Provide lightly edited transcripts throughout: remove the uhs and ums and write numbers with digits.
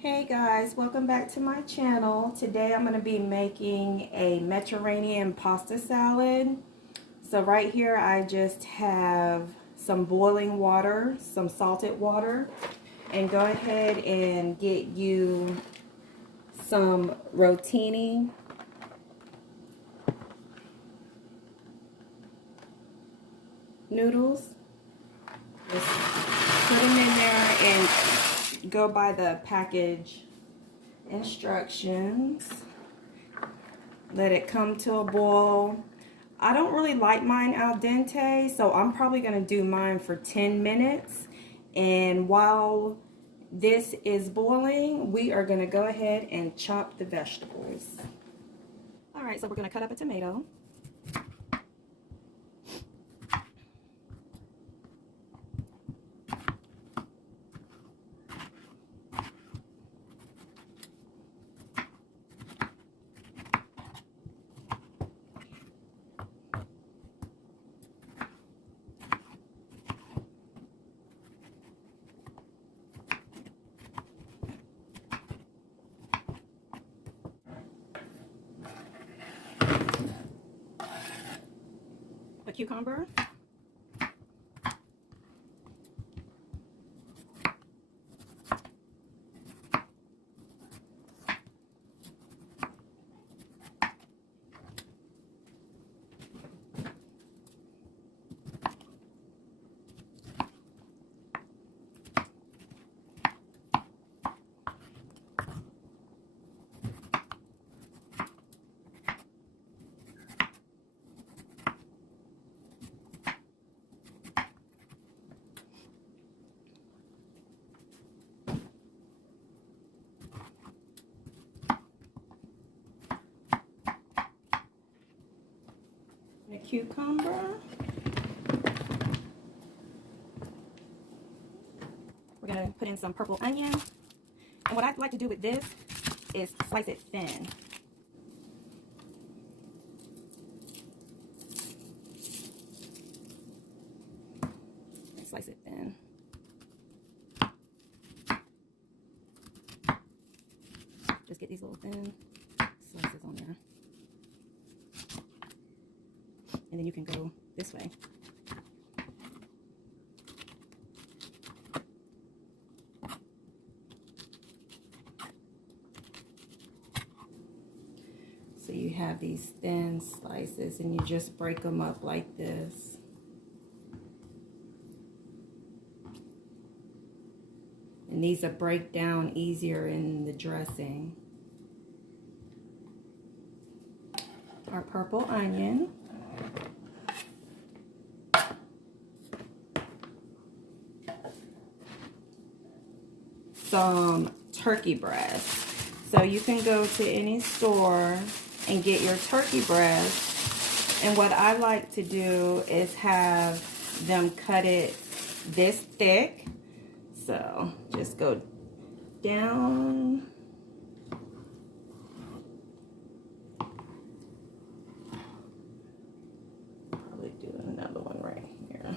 Hey guys, welcome back to my channel. Today I'm going to be making a Mediterranean pasta salad. So right here I just have some boiling water, some salted water, and go ahead and get you some rotini noodles. Just put them in there and go by the package instructions. Let it come to a boil. I don't really like mine al dente, so I'm probably going to do mine for 10 minutes. And while this is boiling, we are going to go ahead and chop the vegetables. All right, so we're going to cut up a tomato. A cucumber. A cucumber. We're going to put in some purple onion. And what I like to do with this is slice it thin. Slice it thin. Just get these little thin slices on there. And then you can go this way. So you have these thin slices and you just break them up like this. And these will break down easier in the dressing. Our purple onion. Some turkey breast. So you can go to any store and get your turkey breast. And what I like to do is have them cut it this thick. So just go down. Probably do another one right here.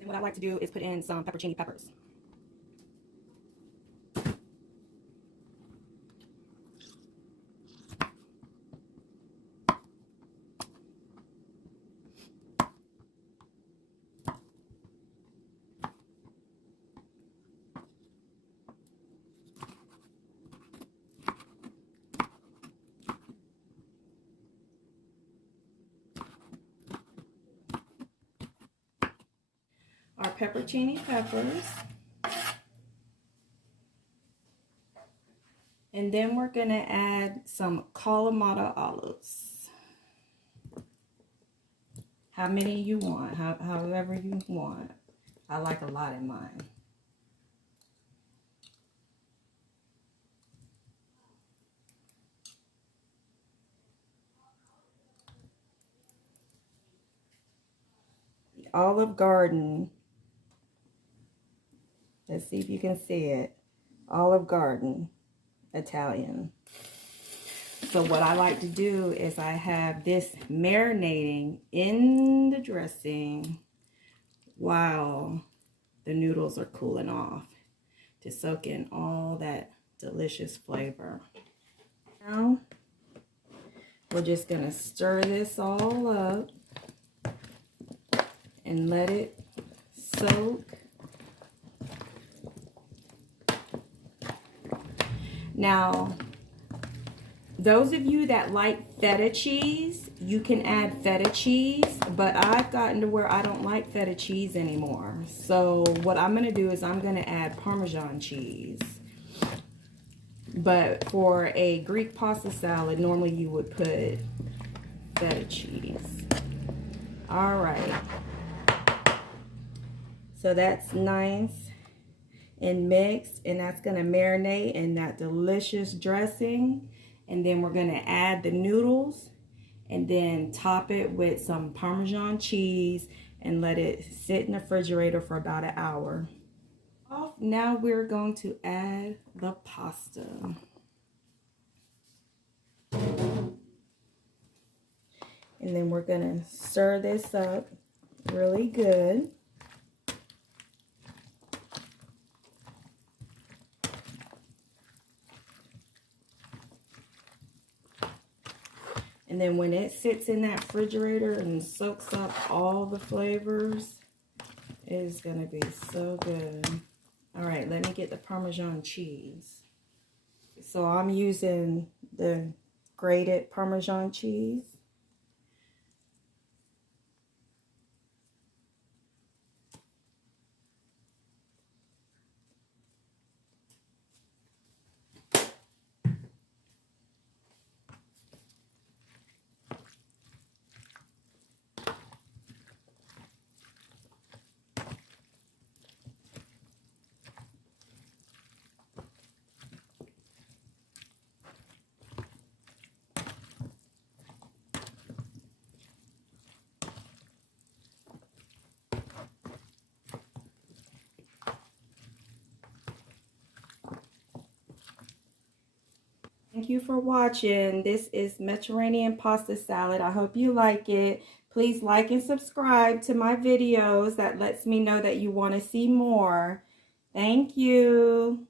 And what I like to do is put in some pepperoncini peppers. Our pepperoncini peppers. And then we're going to add some Kalamata olives. How many you want, however you want. I like a lot in mine. Olive Garden. Let's see if you can see it. Olive Garden Italian. So what I like to do is I have this marinating in the dressing while the noodles are cooling off to soak in all that delicious flavor. Now we're just going to stir this all up and let it soak. Now, those of you that like feta cheese, you can add feta cheese, but I've gotten to where I don't like feta cheese anymore. So what I'm going to do is I'm going to add Parmesan cheese. But for a Greek pasta salad, normally you would put feta cheese. All right. So that's nice and mixed, and that's going to marinate in that delicious dressing. And then we're going to add the noodles and then top it with some Parmesan cheese and let it sit in the refrigerator for about an hour. Now we're going to add the pasta. And then we're going to stir this up really good. And then when it sits in that refrigerator and soaks up all the flavors, it is going to be so good. All right, let me get the Parmesan cheese. So I'm using the grated Parmesan cheese. Thank you for watching. This is Mediterranean pasta salad. I hope you like it. Please like and subscribe to my videos. That lets me know that you want to see more. Thank you.